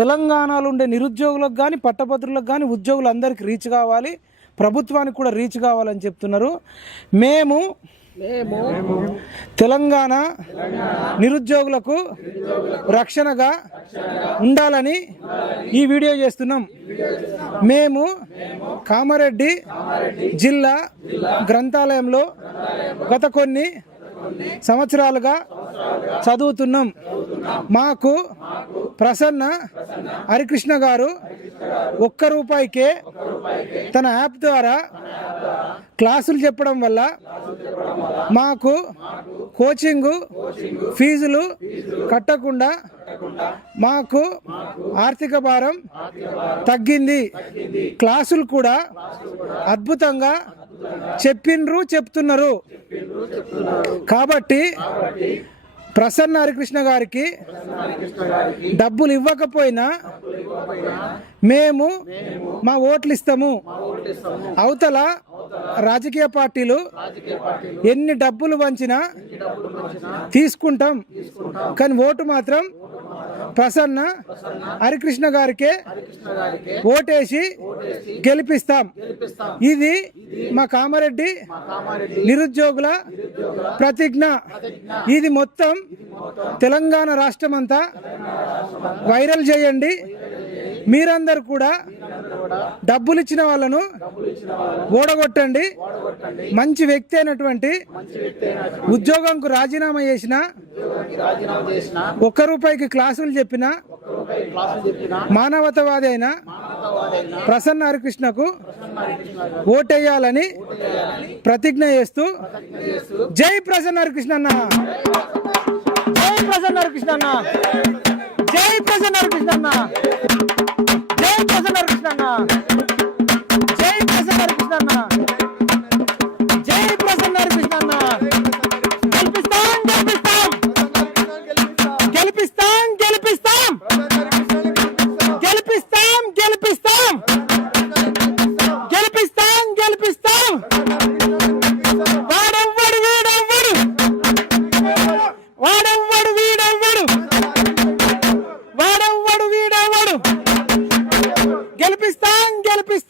తెలంగాణలో ఉండే నిరుద్యోగులకు కానీ పట్టభద్రులకు కానీ ఉద్యోగులందరికీ రీచ్ కావాలి, ప్రభుత్వానికి కూడా రీచ్ కావాలని చెప్తున్నారు. మేము తెలంగాణ నిరుద్యోగులకు రక్షణగా ఉండాలని ఈ వీడియో చేస్తున్నాం. మేము కామారెడ్డి జిల్లా గ్రంథాలయంలో గత కొన్ని సంవత్సరాలుగా చదువుతున్నాం. మాకు ప్రసన్న హరికృష్ణ గారు ₹1 తన యాప్ ద్వారా క్లాసులు చెప్పడం వల్ల మాకు కోచింగ్ ఫీజులు కట్టకుండా మాకు ఆర్థిక భారం తగ్గింది. క్లాసులు కూడా అద్భుతంగా చెప్తున్నారు. కాబట్టి ప్రసన్న హరికృష్ణ గారికి డబ్బులు ఇవ్వకపోయినా మేము మా ఓట్లు ఇస్తాము. అవతల రాజకీయ పార్టీలు ఎన్ని డబ్బులు వంచినా తీసుకుంటాం, కానీ ఓటు మాత్రం ప్రసన్న హరికృష్ణ గారికే ఓటేసి గెలిపిస్తాం. ఇది మా కామారెడ్డి నిరుద్యోగుల ప్రతిజ్ఞ. ఇది మొత్తం తెలంగాణ రాష్ట్రం అంతా వైరల్ చేయండి. మీరందరూ కూడా డబ్బులు ఇచ్చిన వాళ్ళను ఓడగొట్టండి. మంచి వ్యక్తి అయినటువంటి ఉద్యోగంకు రాజీనామా చేసిన ₹1 క్లాసులు చెప్పిన మానవతావాది అయిన ప్రసన్న హరికృష్ణకు ఓటేయాలని ప్రతిజ్ఞ చేస్తూ జై ప్రసన్న హరికృష్ణ అన్న, జై ప్రసన్న హరికృష్ణ అన్న, జై ప్రసన్న హరికృష్ణ అన్న, జై ప్రసన్న హరికృష్ణ అన్న, జై ప్రసన్న హరికృష్ణ అన్న, జై ప్రసన్న హరికృష్ణ అన్న. గెలిపిస్తాం గెలిపిస్తాం గెలిపిస్తాం గెలిపిస్తాం గెలిపిస్తాం గెలిపిస్తాం గెలిపిస్తాం. వాడెవ్వడు వీడెవ్వడు, వాడెవ్వడు వీడెవ్వడు, వాడెవ్వడు వీడెవ్వడు. గెలిపిస్తాం గెలిపిస్తాం.